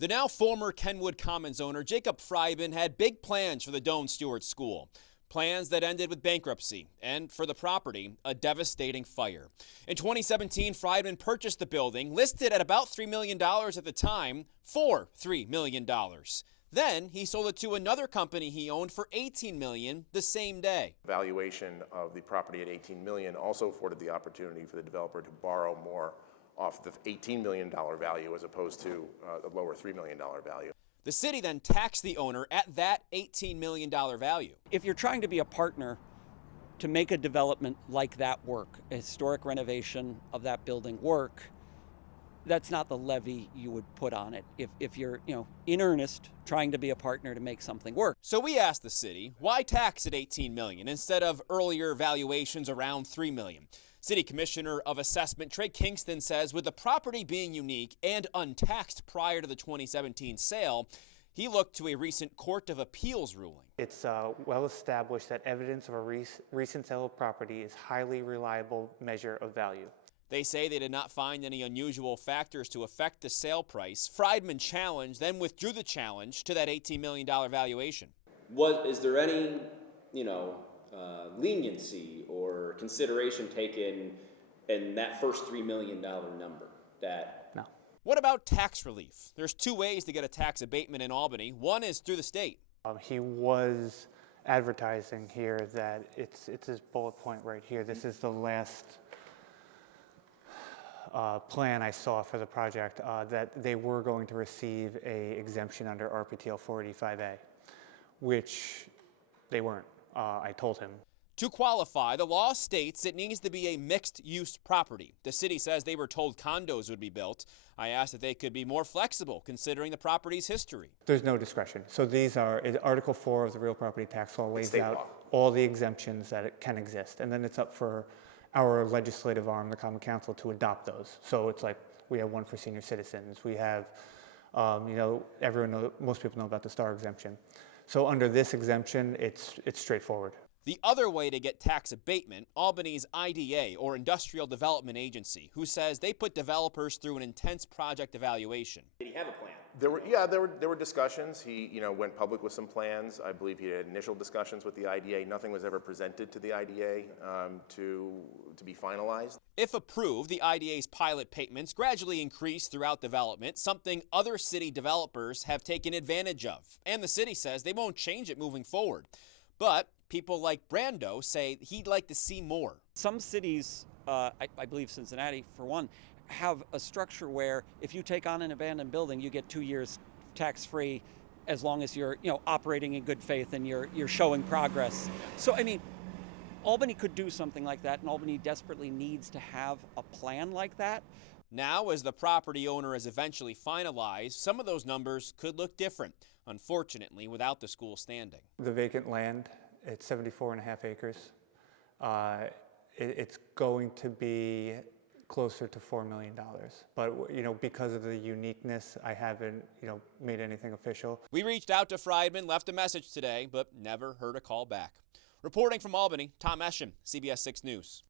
The now former Kenwood Commons owner Jacob Friedman had big plans for the Doane Stuart School. Plans that ended with bankruptcy and, for the property, a devastating fire. In 2017, Friedman purchased the building, listed at about $3 million at the time, for $3 million. Then he sold it to another company he owned for $18 million the same day. Valuation of the property at $18 million also afforded the opportunity for the developer to borrow more off the $18 million value as opposed to the lower $3 million value. The city then taxed the owner at that $18 million value. If you're trying to be a partner to make a development like that work, a historic renovation of that building work, that's not the levy you would put on it if you're, in earnest trying to be a partner to make something work. So we asked the city, why tax at $18 million instead of earlier valuations around $3 million? City Commissioner of Assessment Trey Kingston says with the property being unique and untaxed prior to the 2017 sale, he looked to a recent Court of Appeals ruling. It's well established that evidence of a recent sale of property is a highly reliable measure of value. They say they did not find any unusual factors to affect the sale price. Friedman challenged, then withdrew the challenge to that $18 million valuation. Is there any, leniency or consideration taken in that first $3 million number? No. What about tax relief? There's two ways to get a tax abatement in Albany. One is through the state. He was advertising here that it's his bullet point right here. This is the last plan I saw for the project, that they were going to receive a exemption under RPTL 485A, which they weren't. I told him. To qualify, the law states it needs to be a mixed-use property. The city says they were told condos would be built. I asked if they could be more flexible considering the property's history. There's no discretion. So these are, Article 4 of the real property tax law lays out all the exemptions that it can exist. And then it's up for our legislative arm, the Common Council, to adopt those. So it's like we have one for senior citizens. We have, most people know about the STAR exemption. So under this exemption, it's straightforward. The other way to get tax abatement, Albany's IDA, or Industrial Development Agency, who says they put developers through an intense project evaluation. Did he have a plan? There were discussions. He went public with some plans. I believe he had initial discussions with the IDA. Nothing was ever presented to the IDA to be finalized. If approved, the IDA's pilot payments gradually increase throughout development, something other city developers have taken advantage of. And the city says they won't change it moving forward. But people like Brando say he'd like to see more. Some cities, I believe Cincinnati for one, have a structure where if you take on an abandoned building, you get 2 years tax-free as long as you're operating in good faith and you're showing progress. So Albany could do something like that, and Albany desperately needs to have a plan like that. Now, as the property owner is eventually finalized, some of those numbers could look different, unfortunately, without the school standing. The vacant land, it's 74.5 acres. It's going to be closer to $4 million. But, because of the uniqueness, I haven't, made anything official. We reached out to Friedman, left a message today, but never heard a call back. Reporting from Albany, Tom Esham, CBS 6 News.